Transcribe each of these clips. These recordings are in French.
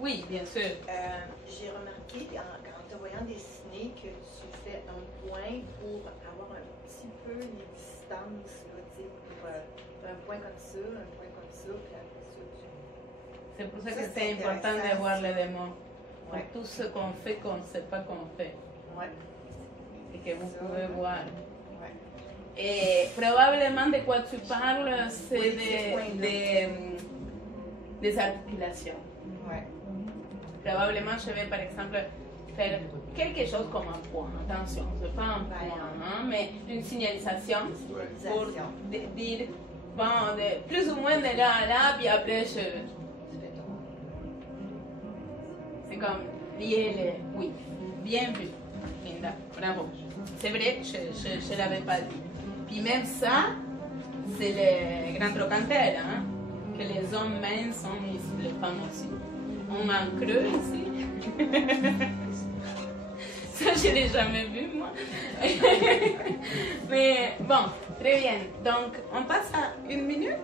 Oui, bien sûr. J'ai remarqué en te voyant dessiner que tu fais un point pour avoir un petit peu les distances, là, tu sais, pour un point comme ça, puis après ça, C'est pour ça que c'est important de voir les démons. Ouais. Pour tout ce qu'on fait qu'on ne sait pas qu'on fait. Ouais. Et que vous pouvez voir. Ouais. Et probablement de quoi tu parles, c'est des articulations. Ouais. Probablement, je vais par exemple faire quelque chose comme un point. Attention, c'est pas un point, hein, mais une signalisation pour dire, bon, plus ou moins de là à là, puis après je... C'est comme lier les... Oui, bien vu, Linda, bravo. C'est vrai, je ne l'avais pas dit. Puis même ça, c'est le grand trochanter, hein, que les hommes minces sont ici, les femmes aussi. On a un creux ici. Ça, je ne l'ai jamais vu, moi. Mais bon, très bien. Donc, on passe à 1 minute.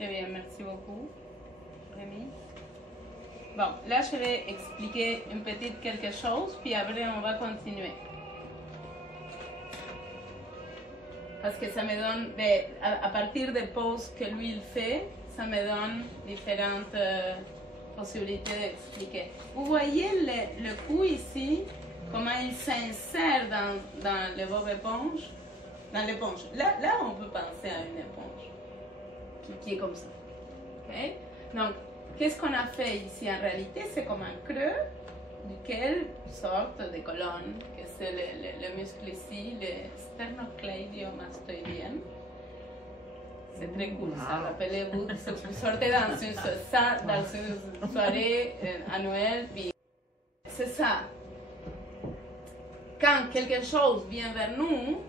Eh bien, merci beaucoup, Rémi. Bon, là, je vais expliquer une petite quelque chose, puis après, on va continuer. Parce que ça me donne, à partir des pauses que lui, il fait, ça me donne différentes possibilités d'expliquer. Vous voyez le cou ici, comment il s'insère dans le bob éponge, dans l'éponge. Là, on peut penser à une éponge qui est comme ça. Okay? Donc, qu'est-ce qu'on a fait ici en réalité? C'est comme un creux duquel sortent des colonnes, que c'est le muscle ici, le sternocleidomastoidien. C'est très cool, ça. Rappelez-vous, vous sortez dans une soirée à Noël, puis c'est ça. Quand quelque chose vient vers nous,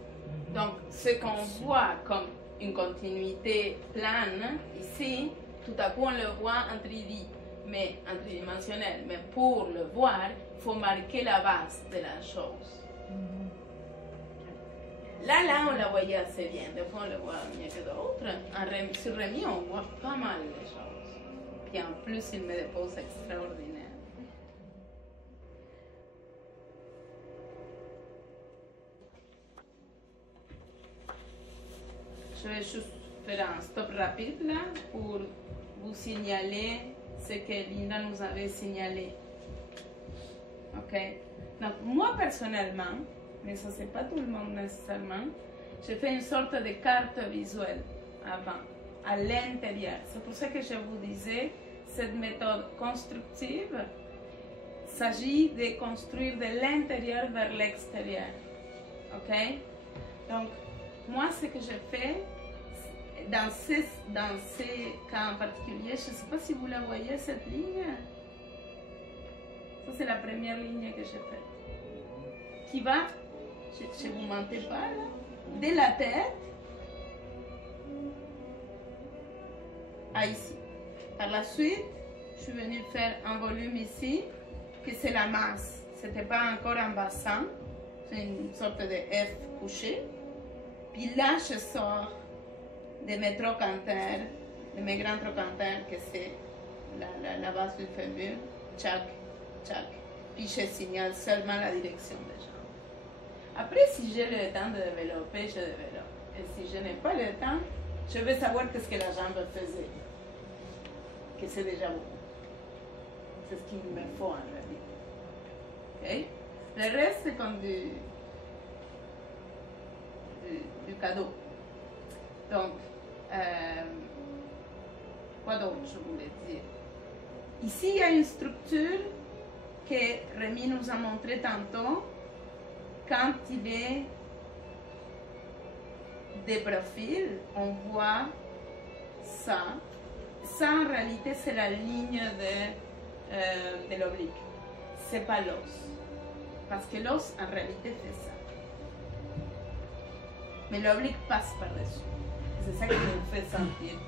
donc ce qu'on voit comme une continuité plane ici, tout à coup on le voit en tridimensionnel. Mais pour le voir, il faut marquer la base de la chose. Là, on la voyait assez bien. Des fois, on le voit mieux que d'autres. Sur Rémi, on voit pas mal les choses. Puis en plus, il met des poses extraordinaires. Je vais juste faire un stop rapide là pour vous signaler ce que Linda nous avait signalé. Ok? Donc, moi personnellement, mais ça c'est pas tout le monde nécessairement, j'ai fait une sorte de carte visuelle avant, à l'intérieur. C'est pour ça que je vous disais, cette méthode constructive s'agit de construire de l'intérieur vers l'extérieur. Ok? Donc, moi ce que je fais, dans ces cas en particulier, je ne sais pas si vous la voyez cette ligne. Ça c'est la première ligne que j'ai faite. Qui va, je ne vous mentais pas, là, de la tête à ici. Par la suite, je suis venue faire un volume ici, que c'est la masse. Ce n'était pas encore un bassin, c'est une sorte de F couché. Puis là, je sors de mes trochantères, de mes grands trochantères, que c'est la base du fémur, tchac, tchac. Puis je signale seulement la direction des jambes. Après, si j'ai le temps de développer, je développe. Et si je n'ai pas le temps, je veux savoir qu'est-ce que la jambe faisait. Que c'est déjà beaucoup. C'est ce qu'il me faut en réalité. Okay? Le reste, c'est comme du cadeau. Donc, quoi d'autre je voulais dire? Ici, il y a une structure que Rémi nous a montré tantôt. Quand il est de profil, on voit ça. ça en réalité c'est la ligne de l'oblique. C'est pas l'os. Parce que l'os en réalité fait ça. Mais l'oblique passe par-dessus. C'est ça qui nous fait sentir.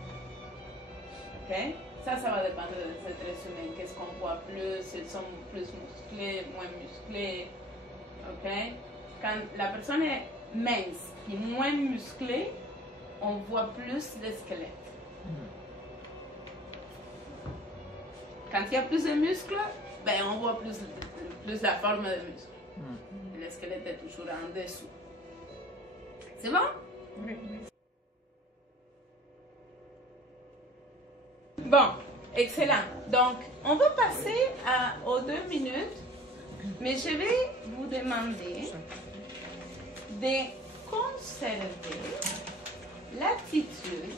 Ok? Ça va dépendre des êtres humains. Qu'est-ce qu'on voit plus? Ils sont plus musclés, moins musclés. Ok? Quand la personne est mince et moins musclée, on voit plus le squelette. Quand il y a plus de muscles, ben on voit plus la forme des muscles. Le squelette est toujours en dessous. C'est bon? Oui. Bon, excellent. Donc, on va passer aux 2 minutes, mais je vais vous demander de conserver l'attitude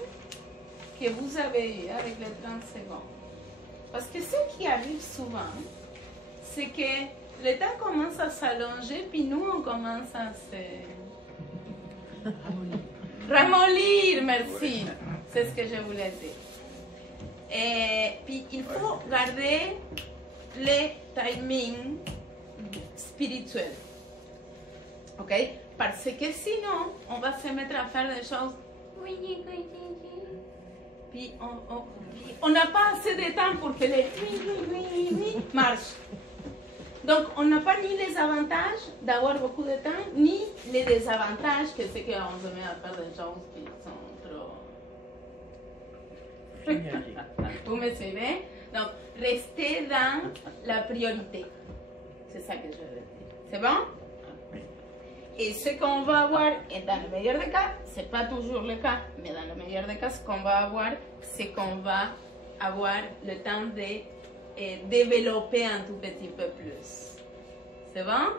que vous avez eue avec les 30 secondes. Parce que ce qui arrive souvent, c'est que le temps commence à s'allonger, puis nous, on commence à se... ramollir, merci. C'est ce que je voulais dire. Et puis, il faut garder le timing spirituel. OK? Parce que sinon, on va se mettre à faire des choses. Puis, on n'a pas assez de temps pour que les marchent. Donc, on n'a pas ni les avantages d'avoir beaucoup de temps, ni les désavantages que c'est qu'on se met à faire des choses qui sont trop... Vous me suivez? Donc, restez dans la priorité. C'est ça que je veux dire. C'est bon? Et ce qu'on va avoir, et dans le meilleur des cas, ce n'est pas toujours le cas, mais dans le meilleur des cas, ce qu'on va avoir, c'est qu'on va avoir le temps de développer un tout petit peu plus. C'est bon?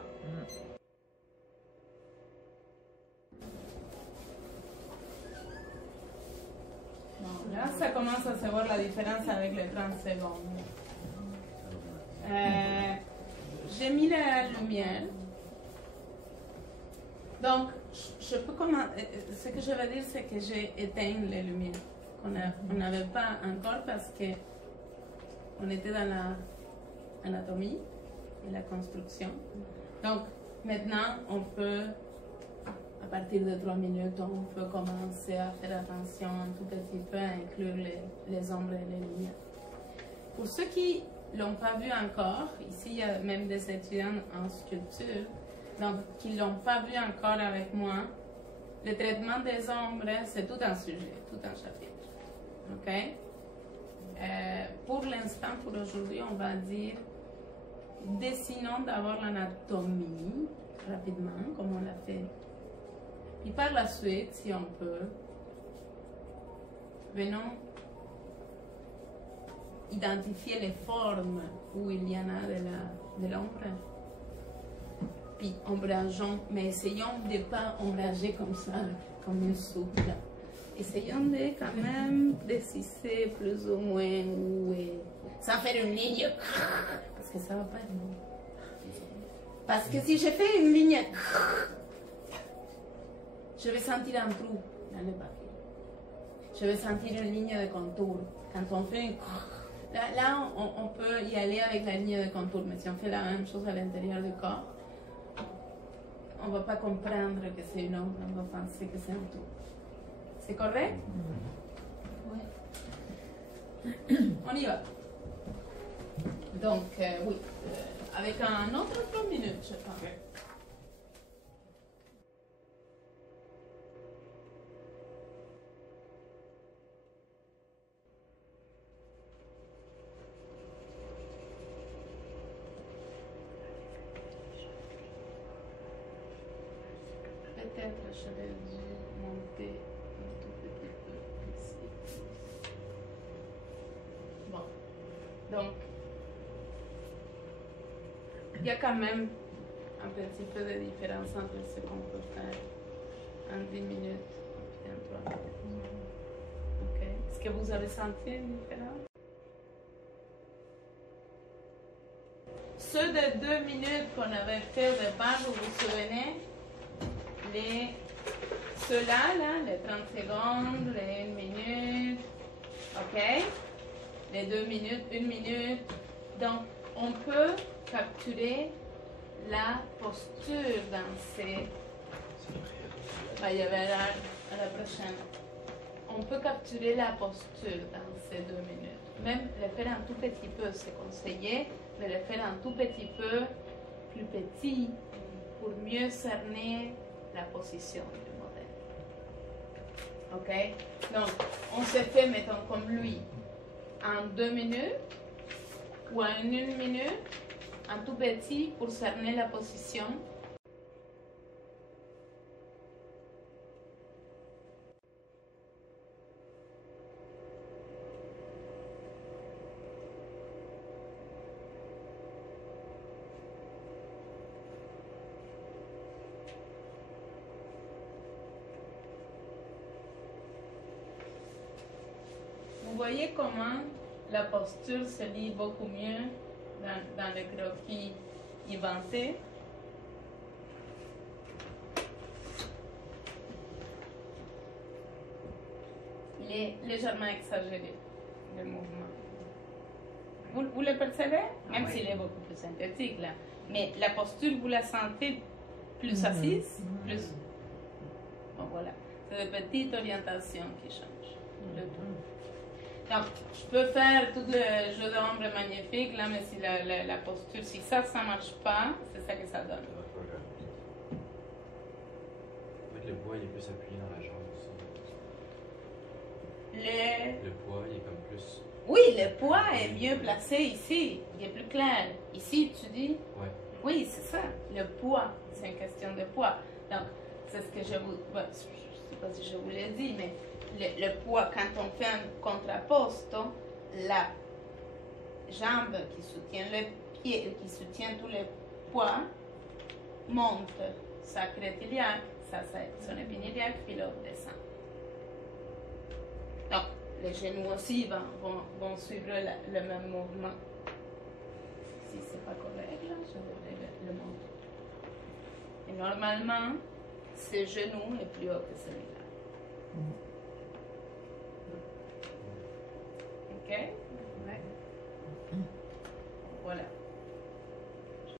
Bon, là, ça commence à se voir la différence avec les 30 secondes. J'ai mis la lumière. Donc, je peux commencer. Ce que je veux dire, c'est que j'ai éteint les lumières. On n'avait pas encore parce que on était dans l'anatomie et la construction. Donc, maintenant, on peut, à partir de 3 minutes, on peut commencer à faire attention un tout petit peu à inclure les ombres et les lumières. Pour ceux qui ne l'ont pas vu encore, ici, il y a même des étudiants en sculpture, donc qui ne l'ont pas vu encore avec moi, le traitement des ombres, c'est tout un sujet, tout un chapitre. OK? Pour l'instant, pour aujourd'hui, on va dire, dessinons d'abord l'anatomie, rapidement, comme on l'a fait. Puis par la suite, si on peut, venons identifier les formes où il y en a de l'ombre. Puis ombrageons, mais essayons de ne pas ombrager comme ça, comme une soupe. Essayons de quand même décider plus ou moins où est, sans faire une ligne, parce que ça va pas être bon. Parce que si je fais une ligne, je vais sentir un trou dans le papier. Je vais sentir une ligne de contour. Quand on fait une... Là on peut y aller avec la ligne de contour, mais si on fait la même chose à l'intérieur du corps, on ne va pas comprendre que c'est une ombre, on va penser que c'est un trou. C'est correct? Oui. On y va. Donc, oui, avec un autre 3 minutes, je pense. Okay. Peut-être je vais dû monter un tout petit peu ici. Bon, donc, il y a quand même un petit peu de différence entre ce qu'on peut faire en 10 minutes et en 3 minutes. Ok. Est-ce que vous avez senti une différence? Ceux de 2 minutes qu'on avait fait au départ, vous vous souvenez? Ceux-là, là, les 30 secondes, les 1 minute, ok? les 2 minutes, 1 minute. Donc, on peut capturer la posture dans ces... à la prochaine. On peut capturer la posture dans ces 2 minutes. Même le faire un tout petit peu, c'est conseillé, mais le faire un tout petit peu plus petit pour mieux cerner la position du modèle. Ok? Donc, on se fait, mettons, comme lui, en 2 minutes ou en 1 minute, un tout petit pour cerner la position. Vous voyez comment la posture se lit beaucoup mieux dans le croquis inventé. Il est légèrement exagéré, le mouvement. Vous le percevez? Même s'il est beaucoup plus synthétique, là. Mais la posture, vous la sentez plus assise, plus... Bon, voilà. C'est des petites orientations qui changent le tout. Donc, je peux faire tout le jeu d'ombre magnifique, là, mais si la posture, si ça ne marche pas, c'est ça que ça donne. Le poids, il est plus appuyé dans la jambe aussi. Le poids, il est comme plus... Oui, le poids est mieux placé ici, il est plus clair. Ici, tu dis? Ouais. Oui, c'est ça, le poids, c'est une question de poids. Donc, c'est ce que je vous... Bon, je ne sais pas si je vous l'ai dit, mais le poids, quand on fait un contrapposto, la jambe qui soutient le pied, qui soutient tout le poids, monte sacro-iliaque, ça c'est son épiniliaque, puis l'autre descend. Donc, les genoux aussi vont suivre le même mouvement. Si c'est pas correct, là, je devrais le montrer. Et normalement, ce genou est plus haut que celui-là. Ok? Ouais. Voilà.